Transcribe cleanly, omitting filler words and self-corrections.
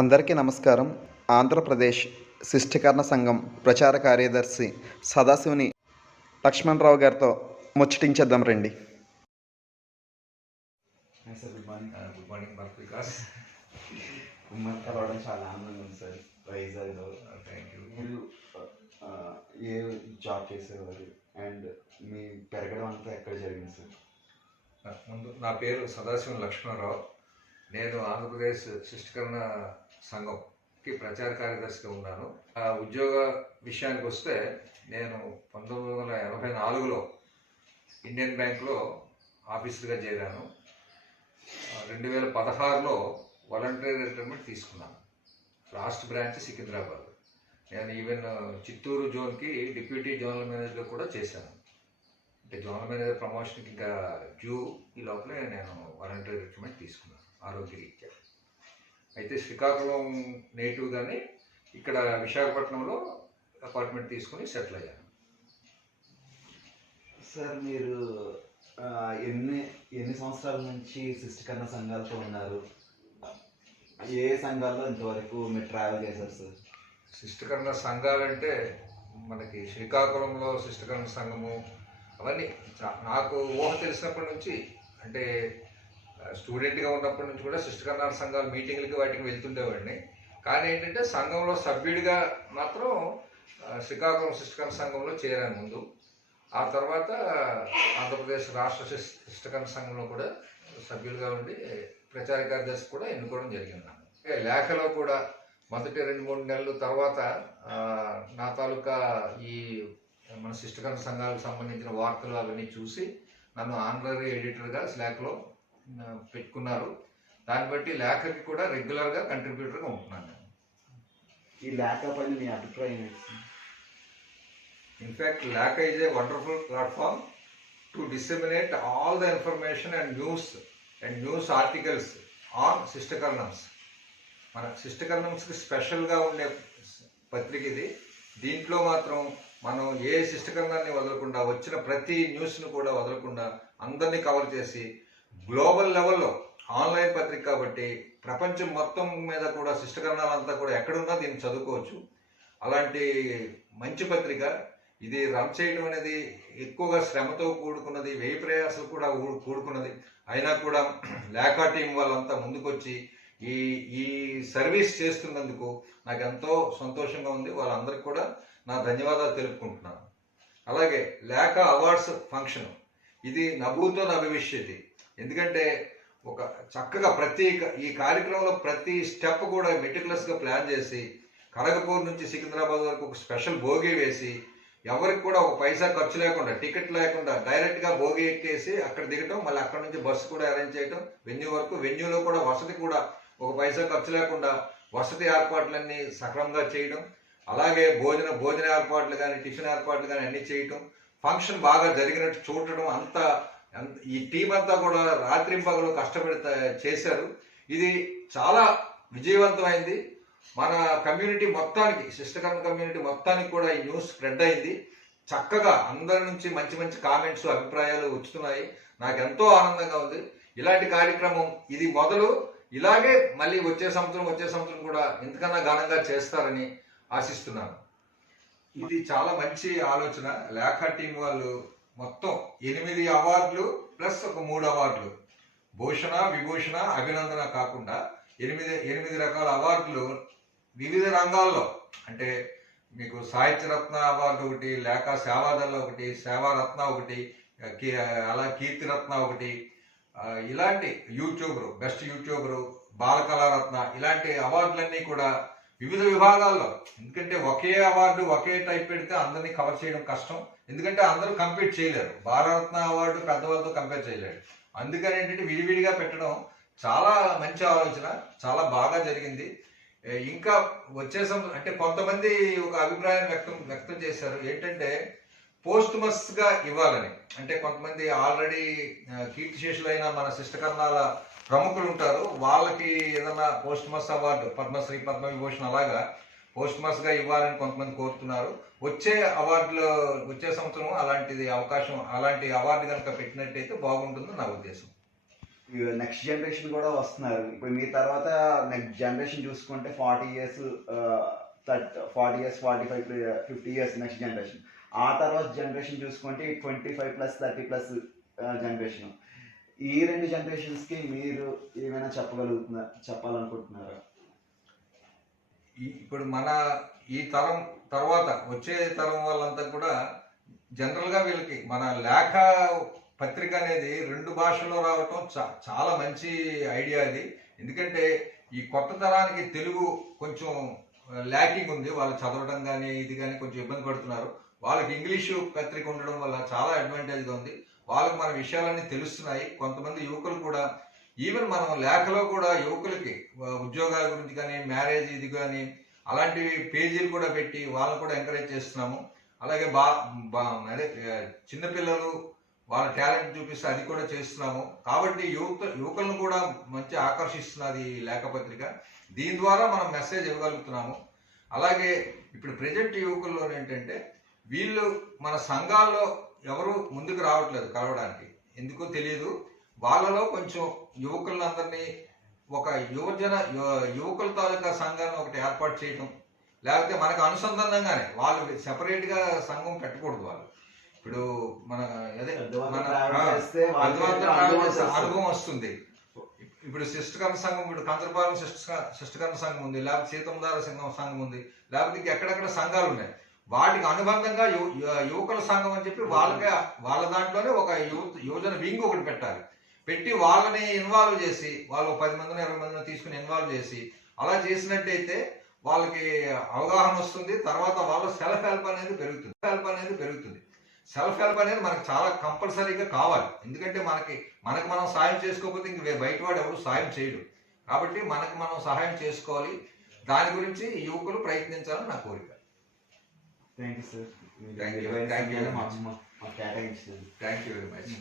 అందరికీ నమస్కారం. ఆంధ్రప్రదేశ్ శిష్టీకరణ సంఘం ప్రచార కార్యదర్శి సదాశివుని లక్ష్మణరావు గారితో ముచ్చటించేద్దాం రండి. సార్ గుడ్ మార్నింగ్ బాత్ వికాస్. మిమ్మల్ని కలవడం చాలా ఆనందంగా ఉంది సార్. వైజాగ్లో థ్యాంక్ యూ. మీరు ఏ జాబ్ చేసేవారు అండ్ మీ పెరగడం అంతా ఎక్కడ జరిగింది సార్? ముందు నా పేరు సదాశివం లక్ష్మణరావు. నేను ఆంధ్రప్రదేశ్ శిష్టీకరణ సంఘంకి ప్రచార కార్యదర్శిగా ఉన్నాను. ఆ ఉద్యోగ విషయానికి వస్తే నేను 1984లో ఇండియన్ బ్యాంక్లో ఆఫీసర్గా చేరాను. 2016లో వాలంటరీ రిటైర్మెంట్ తీసుకున్నాను. Last branch Secunderabad. నేను ఈవెన్ చిత్తూరు జోన్కి డిప్యూటీ జోనల్ మేనేజర్గా కూడా చేశాను. అంటే జోనల్ మేనేజర్ ప్రమోషన్కి ఇంకా ఈ లోపలే నేను వాలంటరీ రిటైర్మెంట్ తీసుకున్నాను ఆరోగ్యరీత్యా. అయితే శ్రీకాకుళం నేటివ్ కానీ ఇక్కడ విశాఖపట్నంలో అపార్ట్మెంట్ తీసుకుని సెటిల్ అయ్యాను. సార్ మీరు ఎన్ని సంవత్సరాల నుంచి శిష్టీకరణ సంఘాలతో ఉన్నారు? ఏ సంఘాల్లో ఇంతవరకు మీరు ట్రావెల్ చేశారు సార్? శిష్టీకరణ సంఘాలంటే మనకి శ్రీకాకుళంలో శిష్టీకరణ సంఘము అవన్నీ నాకు ఊహ తెలిసినప్పటి నుంచి, అంటే స్టూడెంట్గా ఉన్నప్పటి నుంచి కూడా శిష్టీకరణ సంఘాల మీటింగ్లకి వాటికి వెళ్తుండేవాడిని. కానీ ఏంటంటే సంఘంలో సభ్యుడిగా మాత్రం శ్రీకాకుళం శిష్టీకరణ సంఘంలో చేరాను ముందు. ఆ తర్వాత ఆంధ్రప్రదేశ్ రాష్ట్ర శిష్టీకరణ సంఘంలో కూడా సభ్యులుగా ఉండి ప్రచార కార్యదర్శి కూడా ఎన్నుకోవడం జరిగింది. లేఖలో కూడా మొదటి 2-3 నెలల తర్వాత నా తాలూకా ఈ మన శిష్టీకరణ సంఘాలకు సంబంధించిన వార్తలు అవన్నీ చూసి నన్ను ఆనరీ ఎడిటర్గా స్లాక్లో పెట్టుకున్నారు. దాన్ని బట్టి లేఖకి కూడా రెగ్యులర్గా కంట్రిబ్యూటర్గా ఉంటున్నాను నేను. ఈ లేఖ పైన మీ అభిప్రాయం ఏంటి? In fact Lekha is a wonderful platform to disseminate all the information and news articles on శిష్టీకరణమ్స్. మన శిష్టీకరణమ్స్కి స్పెషల్గా ఉండే పత్రిక ఇది. దీంట్లో మాత్రం మనం ఏ శిష్టీకరణాన్ని వదలకుండా, వచ్చిన ప్రతి న్యూస్ను కూడా వదలకుండా అందరినీ కవర్ చేసి గ్లోబల్ లెవెల్లో ఆన్లైన్ పత్రిక కాబట్టి ప్రపంచం మొత్తం మీద కూడా శిష్టీకరణాలంతా కూడా ఎక్కడున్నా దీన్ని చదువుకోవచ్చు. అలాంటి మంచి పత్రిక ఇది. రన్ చేయడం అనేది ఎక్కువగా శ్రమతో కూడుకున్నది, వ్యయ ప్రయాసాలు కూడా కూడుకున్నది. అయినా కూడా లేఖ టీం వాళ్ళంతా ముందుకొచ్చి ఈ సర్వీస్ చేస్తున్నందుకు నాకు ఎంతో సంతోషంగా ఉంది. వాళ్ళందరికీ కూడా నా ధన్యవాదాలు తెలుపుకుంటున్నాను. అలాగే లేఖ అవార్డ్స్ ఫంక్షన్ ఇది నభూతో నభవిష్యతి. ఎందుకంటే ఒక చక్కగా ఈ కార్యక్రమంలో ప్రతి స్టెప్ కూడా మెటిక్యులస్గా ప్లాన్ చేసి కనకపూర్ నుంచి సికింద్రాబాద్ వరకు ఒక స్పెషల్ భోగి వేసి ఎవరికి కూడా ఒక పైసా ఖర్చు లేకుండా, టికెట్ లేకుండా డైరెక్ట్గా భోగి ఎక్కేసి అక్కడ దిగటం, మళ్ళీ అక్కడ నుంచి బస్సు కూడా అరేంజ్ చేయటం వెన్యూ వరకు. వెన్యూలో కూడా వసతి కూడా ఒక పైసా ఖర్చు లేకుండా వసతి ఏర్పాట్లన్నీ సక్రమంగా చేయడం. అలాగే భోజన ఏర్పాట్లు కానీ టిఫిన్ ఏర్పాట్లు కానీ అన్నీ చేయటం, ఫంక్షన్ బాగా జరిగినట్టు చూడటం. ఈ టీం అంతా కూడా రాత్రింపగలు కష్టపడి చేశారు. ఇది చాలా విజయవంతమైంది. మన కమ్యూనిటీ మొత్తానికి, శిష్టీకరణ కమ్యూనిటీ మొత్తానికి కూడా ఈ న్యూస్ స్ప్రెడ్ అయింది. చక్కగా అందరి నుంచి మంచి మంచి కామెంట్స్, అభిప్రాయాలు వస్తున్నాయి. నాకు ఎంతో ఆనందంగా ఉంది. ఇలాంటి కార్యక్రమం ఇది మొదలు. ఇలాగే మళ్ళీ వచ్చే సంవత్సరం కూడా ఇంతకన్నా ఘనంగా చేస్తారని ఆశిస్తున్నాను. ఇది చాలా మంచి ఆలోచన. లేఖ టీం వాళ్ళు మొత్తం 8 అవార్డులు ప్లస్ ఒక 3 అవార్డులు, భూషణ, విభూషణ, అభినందన కాకుండా 8 రకాల అవార్డులు వివిధ రంగాల్లో. అంటే మీకు సాహిత్యరత్న అవార్డు ఒకటి, లేఖ సేవాదళ ఒకటి, సేవారత్న ఒకటి, అలా కీర్తిరత్న ఒకటి, ఇలాంటి యూట్యూబరు, బెస్ట్ యూట్యూబరు, బాలకళారత్న, ఇలాంటి అవార్డులన్నీ కూడా వివిధ విభాగాల్లో. ఎందుకంటే ఒకే అవార్డు ఒకే టైప్ పెడితే అందరినీ కవర్ చేయడం కష్టం. ఎందుకంటే అందరూ కంపీట్ చేయలేరు. భారతరత్న అవార్డు పెద్దవాళ్ళతో కంపేర్ చేయలేరు. అందుకని ఏంటంటే విడివిడిగా పెట్టడం చాలా మంచి ఆలోచన, చాలా బాగా జరిగింది. ఇంకా అంటే కొంతమంది ఒక అభిప్రాయం వ్యక్తం చేశారు ఏంటంటే పోస్ట్మస్గా ఇవ్వాలని. అంటే కొంతమంది ఆల్రెడీ కీర్తిశేషులైన మన శిష్టీకరణాల ప్రముఖులు ఉంటారు, వాళ్ళకి ఏదైనా పోస్ట్మస్ అవార్డు, పద్మశ్రీ, పద్మవిభూషణ్ అలాగా పోస్ట్మస్గా ఇవ్వాలని కొంతమంది కోరుతున్నారు. వచ్చే సంవత్సరం అలాంటి అవకాశం, అలాంటి అవార్డు కనుక పెట్టినట్టయితే బాగుంటుందని నా ఉద్దేశం. నెక్స్ట్ జనరేషన్ కూడా వస్తున్నారు. ఇప్పుడు మీ తర్వాత నెక్స్ట్ జనరేషన్ చూసుకుంటే 40 years 40 years 45 50 years next generation. ఆ తర్వాత జనరేషన్ చూసుకుంటే 25+, 30+ జనరేషన్. ఈ 2 జనరేషన్స్కి మీరు ఏమైనా చెప్పాలనుకుంటున్నారా? ఇప్పుడు మన ఈ తరం తర్వాత వచ్చే తరం వాళ్ళంతా కూడా జనరల్గా వీళ్ళకి మన లేఖ పత్రిక అనేది 2 భాషల్లో రావటం చాలా మంచి ఐడియా అది. ఎందుకంటే ఈ కొత్త తరానికి తెలుగు కొంచెం ల్యాకింగ్ ఉంది, వాళ్ళు చదవడం కానీ ఇది కానీ కొంచెం ఇబ్బంది పడుతున్నారు. వాళ్ళకి ఇంగ్లీషు పత్రిక ఉండడం వల్ల చాలా అడ్వాంటేజ్గా ఉంది. వాళ్ళకి మన విషయాలన్నీ తెలుస్తున్నాయి. కొంతమంది యువకులు కూడా ఈవెన్ మనం లేఖలో కూడా యువకులకి ఉద్యోగాల గురించి కానీ మ్యారేజ్ ఇది కానీ అలాంటి పేజీలు కూడా పెట్టి వాళ్ళని కూడా ఎంకరేజ్ చేస్తున్నాము. అలాగే అదే చిన్నపిల్లలు వాళ్ళ టాలెంట్ చూపిస్తే అది కూడా చేస్తున్నాము. కాబట్టి యువకులను కూడా మంచి ఆకర్షిస్తున్నది ఈ లేఖపత్రిక. దీని ద్వారా మనం మెసేజ్ ఇవ్వగలుగుతున్నాము. అలాగే ఇప్పుడు ప్రజెంట్ యువకుల్లో ఏంటంటే వీళ్ళు మన సంఘాల్లో ఎవరు ముందుకు రావట్లేదు కలవడానికి, ఎందుకో తెలియదు. వాళ్ళలో కొంచెం యువకులందరినీ ఒక యువకుల తాలూకా సంఘాన్ని ఒకటి ఏర్పాటు చేయటం, లేకపోతే మనకు అనుసంధానంగానే వాళ్ళు సెపరేట్గా సంఘం పెట్టకూడదు. వాళ్ళు ఇప్పుడు మన అదే అనుభవం వస్తుంది. ఇప్పుడు శిష్టకర్ణ సంఘం, ఇప్పుడు కంచరపాలెం శిష్టకర్ణ సంఘం ఉంది, లేకపోతే సీతందార సంఘం ఉంది, లేకపోతే ఎక్కడెక్కడ సంఘాలు ఉన్నాయి. వాటికి అనుబంధంగా యువకుల సంఘం అని చెప్పి వాళ్ళ దాంట్లోనే ఒక యువజన వింగ్ ఒకటి పెట్టాలి. పెట్టి వాళ్ళని ఇన్వాల్వ్ చేసి వాళ్ళు 10 మందిని 20 మందిని తీసుకుని ఇన్వాల్వ్ చేసి అలా చేసినట్టయితే వాళ్ళకి అవగాహన వస్తుంది. తర్వాత వాళ్ళ సెల్ఫ్ హెల్ప్ అనేది పెరుగుతుంది. సెల్ఫ్ హెల్ప్ అనేది మనకు చాలా కంపల్సరీగా కావాలి. ఎందుకంటే మనకు మనం సాయం చేసుకోకపోతే ఇంక బయటవాడు ఎవరు సాయం చేయడు. కాబట్టి మనకు మనం సహాయం చేసుకోవాలి. దాని గురించి యువకులు ప్రయత్నించాలని నా కోరిక. Thank you sir. Thank you very much.